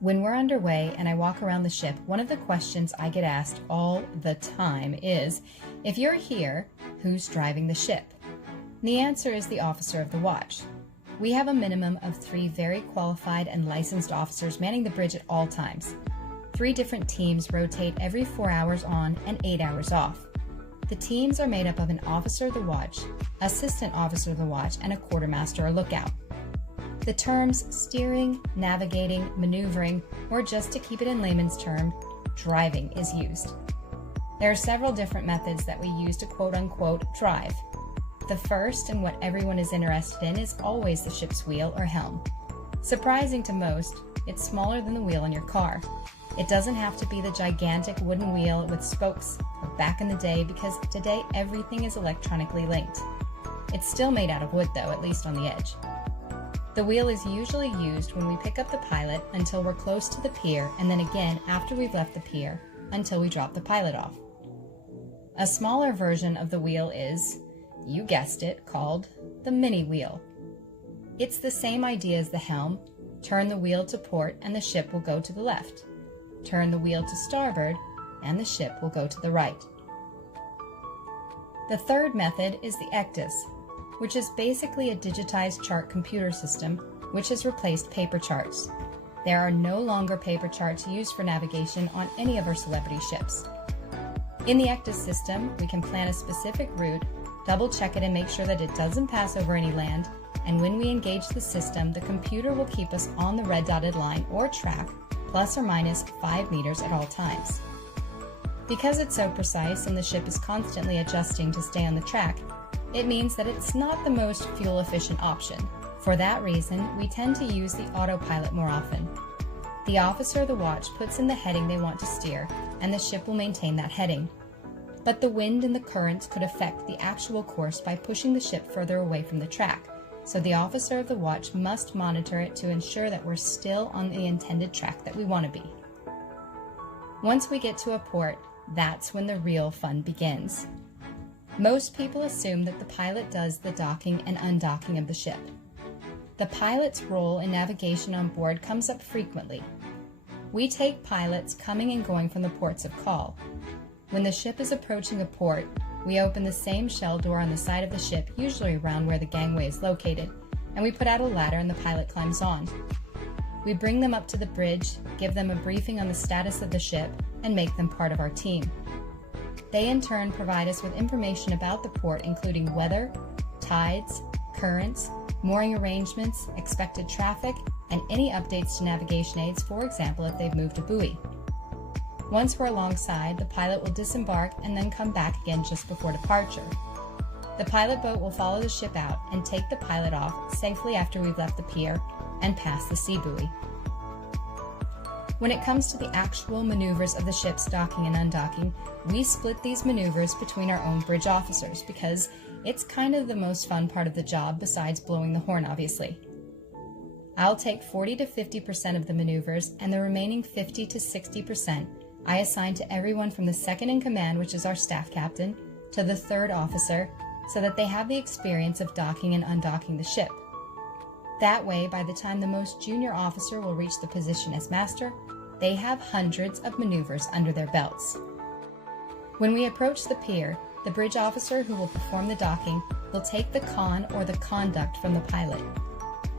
When we're underway and I walk around the ship, one of the questions I get asked all the time is, if you're here, who's driving the ship? And the answer is the officer of the watch. We have a minimum of 3 very qualified and licensed officers manning the bridge at all times. 3 different teams rotate every 4 hours on and 8 hours off. The teams are made up of an officer of the watch, assistant officer of the watch, and a quartermaster or lookout. The terms steering, navigating, maneuvering, or just to keep it in layman's term, driving is used. There are several different methods that we use to quote-unquote drive. The first, and what everyone is interested in, is always the ship's wheel or helm. Surprising to most, it's smaller than the wheel in your car. It doesn't have to be the gigantic wooden wheel with spokes of back in the day, because today everything is electronically linked. It's still made out of wood though, at least on the edge. The wheel is usually used when we pick up the pilot until we're close to the pier, and then again after we've left the pier until we drop the pilot off. A smaller version of the wheel is, you guessed it, called the mini wheel. It's the same idea as the helm. Turn the wheel to port and the ship will go to the left. Turn the wheel to starboard and the ship will go to the right. The third method is the ECDIS, which is basically a digitized chart computer system which has replaced paper charts. There are no longer paper charts used for navigation on any of our Celebrity ships. In the ECDIS system, we can plan a specific route, double check it and make sure that it doesn't pass over any land, and when we engage the system, the computer will keep us on the red dotted line or track, plus or minus 5 meters at all times. Because it's so precise and the ship is constantly adjusting to stay on the track, it means that it's not the most fuel-efficient option. For that reason, we tend to use the autopilot more often. The officer of the watch puts in the heading they want to steer, and the ship will maintain that heading. But the wind and the currents could affect the actual course by pushing the ship further away from the track, so the officer of the watch must monitor it to ensure that we're still on the intended track that we want to be. Once we get to a port, that's when the real fun begins. Most people assume that the pilot does the docking and undocking of the ship. The pilot's role in navigation on board comes up frequently. We take pilots coming and going from the ports of call. When the ship is approaching a port, we open the same shell door on the side of the ship, usually around where the gangway is located, and we put out a ladder and the pilot climbs on. We bring them up to the bridge, give them a briefing on the status of the ship, and make them part of our team. They in turn provide us with information about the port, including weather, tides, currents, mooring arrangements, expected traffic, and any updates to navigation aids, for example if they've moved a buoy. Once we're alongside, the pilot will disembark and then come back again just before departure. The pilot boat will follow the ship out and take the pilot off safely after we've left the pier and past the sea buoy. When it comes to the actual maneuvers of the ship's docking and undocking, we split these maneuvers between our own bridge officers because it's kind of the most fun part of the job besides blowing the horn, obviously. I'll take 40 to 50% of the maneuvers, and the remaining 50 to 60% I assign to everyone from the second in command, which is our staff captain, to the third officer, so that they have the experience of docking and undocking the ship. That way, by the time the most junior officer will reach the position as master, they have hundreds of maneuvers under their belts. When we approach the pier, the bridge officer who will perform the docking will take the con or the conduct from the pilot.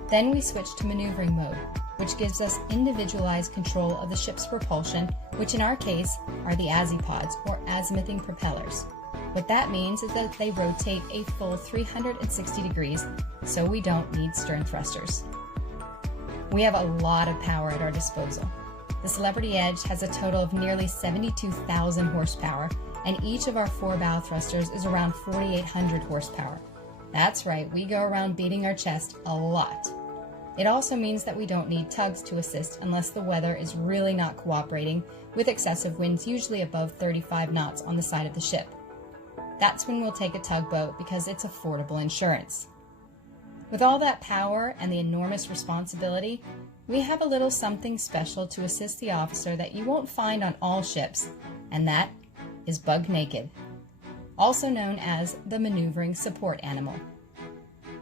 Then we switch to maneuvering mode, which gives us individualized control of the ship's propulsion, which in our case are the azipods or azimuthing propellers. What that means is that they rotate a full 360 degrees, so we don't need stern thrusters. We have a lot of power at our disposal. The Celebrity Edge has a total of nearly 72,000 horsepower, and each of our 4 bow thrusters is around 4,800 horsepower. That's right, we go around beating our chest a lot. It also means that we don't need tugs to assist unless the weather is really not cooperating, with excessive winds usually above 35 knots on the side of the ship. That's when we'll take a tugboat because it's affordable insurance. With all that power and the enormous responsibility, we have a little something special to assist the officer that you won't find on all ships, and that is Bug Naked, also known as the maneuvering support animal.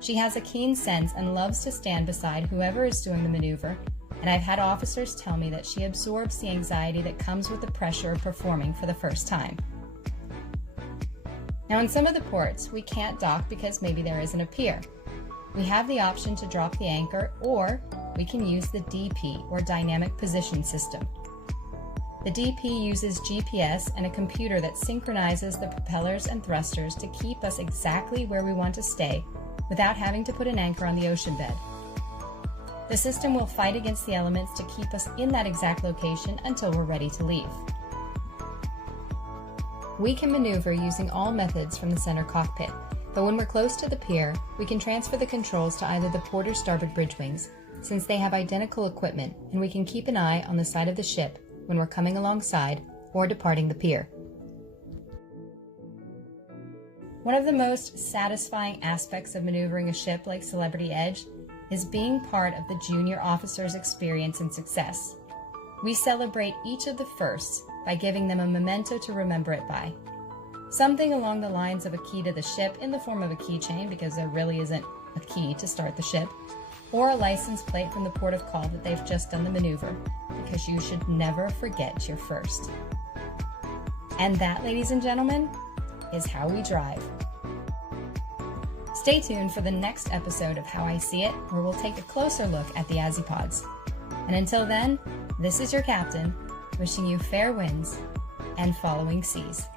She has a keen sense and loves to stand beside whoever is doing the maneuver and I've had officers tell me that she absorbs the anxiety that comes with the pressure of performing for the first time. Now, in some of the ports, we can't dock because maybe there isn't a pier. We have the option to drop the anchor, or we can use the DP, or Dynamic Position System. The DP uses GPS and a computer that synchronizes the propellers and thrusters to keep us exactly where we want to stay without having to put an anchor on the ocean bed. The system will fight against the elements to keep us in that exact location until we're ready to leave. We can maneuver using all methods from the center cockpit, but when we're close to the pier, we can transfer the controls to either the port or starboard bridge wings, since they have identical equipment, and we can keep an eye on the side of the ship when we're coming alongside or departing the pier. One of the most satisfying aspects of maneuvering a ship like Celebrity Edge is being part of the junior officer's experience and success. We celebrate each of the firsts by giving them a memento to remember it by. Something along the lines of a key to the ship in the form of a keychain, because there really isn't a key to start the ship, or a license plate from the port of call that they've just done the maneuver, because you should never forget your first. And that, ladies and gentlemen, is how we drive. Stay tuned for the next episode of How I See It, where we'll take a closer look at the Azipods. And until then, this is your captain, wishing you fair winds and following seas.